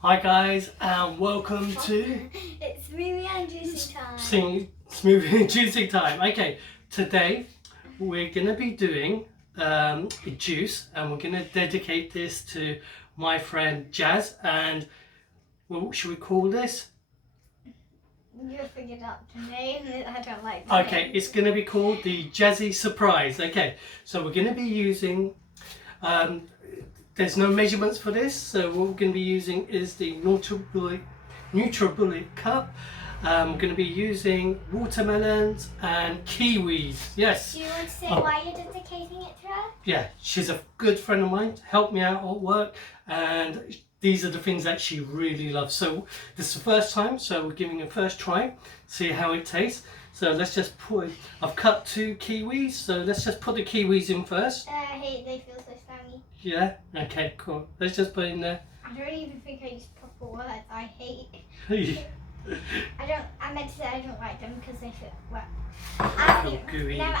Hi guys, and welcome to It's Smoothie and Juicing Time. Smoothie and Juicing Time. Okay, today we're going to be doing a juice, and we're going to dedicate this to my friend Jas. And what should we call this? You figured out the name. I don't like the Okay, name. it's going to be called the Jasy Surprise. Okay, so we're going to be using. There's no measurements for this, so what we're going to be using is the NutriBullet cup. We're going to be using watermelons and kiwis. Yes. Do you want to say why you're dedicating it to her? Yeah, she's a good friend of mine. Helped me out at work, and these are the things that she really loves. So this is the first time, so we're giving it a first try, see how it tastes. So let's just put. I've cut 2 kiwis, so let's just put the kiwis in first. I hate they feel so slimy. Yeah. Okay. Cool. Let's just put it in there. I don't even think I use proper words. I hate. I meant to say I don't like them because they feel Gooey. No,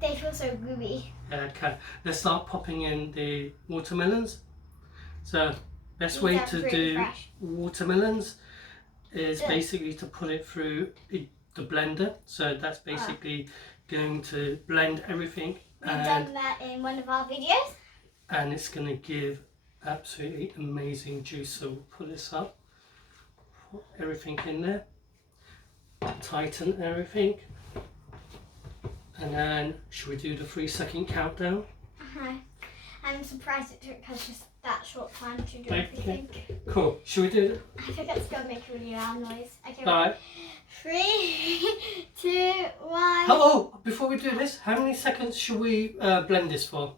they feel so gooey. Okay. Let's start popping in the watermelons. So, best way to do fresh. watermelons is basically to put it through the blender. So that's basically going to blend everything. We've done that in one of our videos. And it's going to give absolutely amazing juice. So we'll put this up, put everything in there, tighten everything, and then should we do the 3-second countdown? I'm surprised it took us just that short time to do everything. Cool. Should we do it? I think it's going to make a really loud noise. Okay. Alright. 3, 2, 1. Oh, before we do this, how many seconds should we blend this for?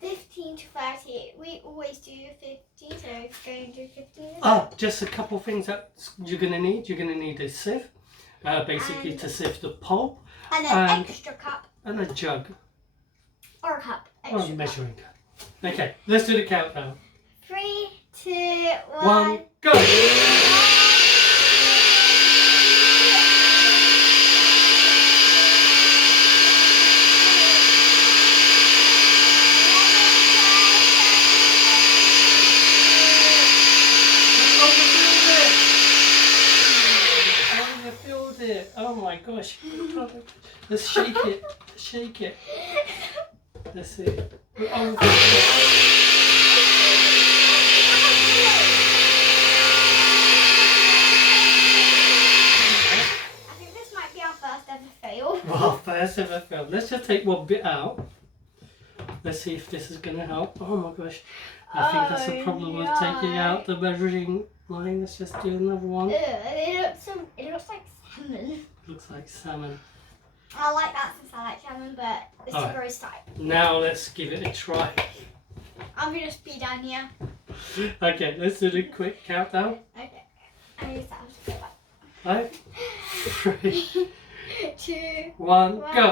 15 to 30. We always do 15, so we're going to do 15. Just a couple of things that you're going to need. You're going to need a sieve, basically to sieve the pulp. And an extra cup. And a jug. Or a cup. Or a measuring cup. Okay, let's do the countdown. 3, 2, 1. Go! Oh my gosh. Let's shake it. Shake it. Let's see. Oh. I think this might be our first ever fail. Well, first ever fail. Let's just take one bit out. Let's see if this is going to help. Oh my gosh. I think that's the problem with taking out the measuring line. Let's just do another one. It looks like salmon. Looks like salmon. I like that since I like salmon, but it's a gross type. Now let's give it a try. I'm going to speed down here. Okay, let's do the quick countdown. Okay. I use that to go back. 5, 3, 2, 1, go!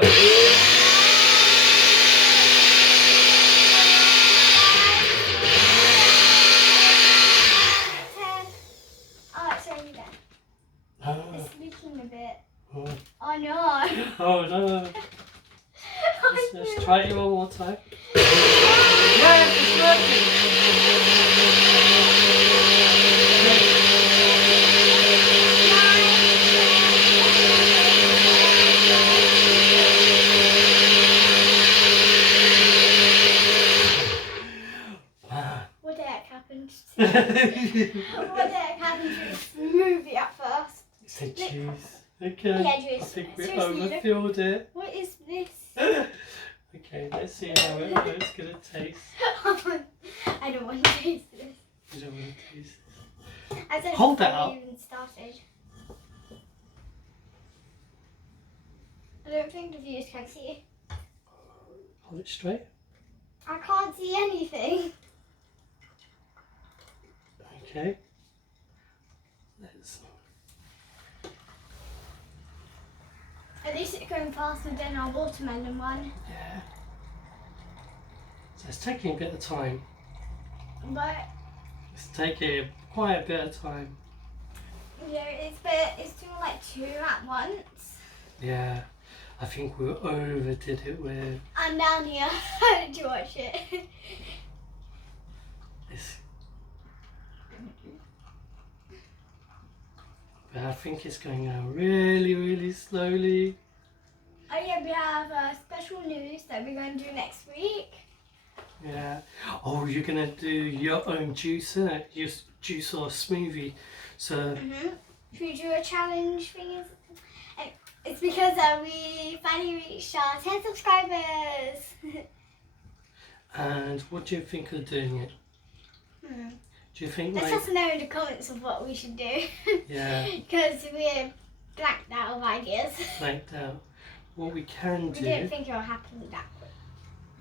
It's leaking a bit. Oh. Oh no. Oh no. Let's try it one more time. Yeah, it's working. What the heck happened to What the heck happened to the smoothie at first? It's a juice. Okay. Yeah, juice. I think we Seriously, overfilled it. What is this? Okay, let's see how it's going to taste. I don't want to taste this. You don't want to taste this. I said Hold that before up. we even started. I don't think the viewers can see. Hold it straight. I can't see anything. Okay. Let's. At least it's going faster than our watermelon one. Yeah. So it's taking a bit of time. But It's taking quite a bit of time. yeah, it's doing like 2 at once. Yeah. I think we overdid it with. I'm down here to watch it. Yeah, I think it's going down really, really slowly. Oh yeah, we have special news that we're going to do next week. Yeah. Oh, you're going to do your own juice, innit? Your juice or smoothie. So... Should we do a challenge thing? It's because we finally reached our 10 subscribers. And what do you think of doing it? Do you think Let us know in the comments of what we should do. Yeah. Because we're blanked out of ideas. Blanked out. What we can do... We didn't think it would happen that quick.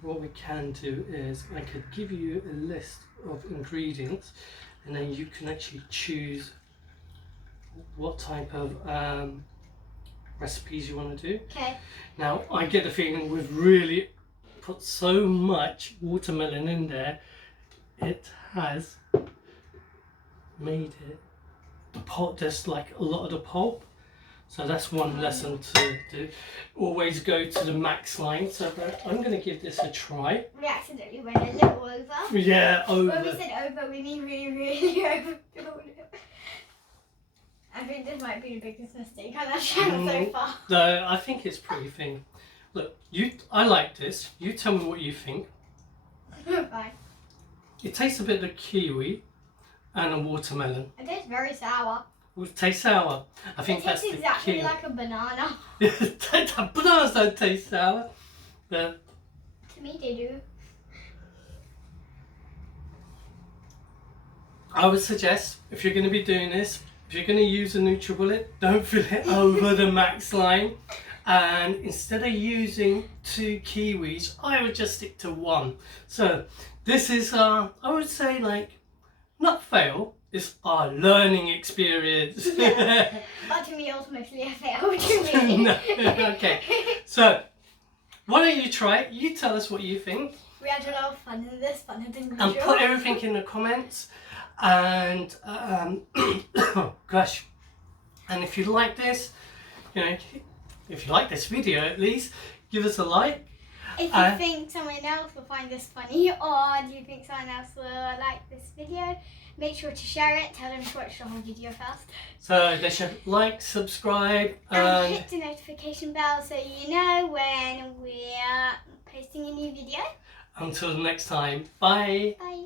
What we can do is I could give you a list of ingredients and then you can actually choose what type of recipes you want to do. Okay. Now I get the feeling we've really put so much watermelon in there, it has made it the pot, there's like a lot of the pulp. So that's one lesson to do. Always go to the max line. So I'm going to give this a try. We accidentally went a little over. Yeah, over. When we said over, we mean really, really over. I think this might be the biggest mistake on our channel so far. No, I think it's pretty thin. Look, I like this. You tell me what you think. Fine. It tastes a bit of kiwi and a watermelon. It tastes very sour. It tastes sour. I think It that's tastes the exactly key. like a banana. Bananas don't taste sour. But To me, they do. I would suggest, if you're going to be doing this, if you're going to use a NutriBullet, don't fill it over the max line. And instead of using 2 kiwis, I would just stick to 1. So this is, I would say, like, not fail, it's our learning experience. Yeah. But to me, ultimately, I failed. To me. No. Okay. So, why don't you try it? You tell us what you think. We had a lot of fun in this, funner than usual. And put everything in the comments. And, oh, gosh. And if you like this, you know, if you like this video at least, give us a like. If you think someone else will find this funny, or do you think someone else will like this video, make sure to share it. Tell them to watch the whole video first. So they should like, subscribe, and hit the notification bell so you know when we're posting a new video. Until next time, bye. Bye.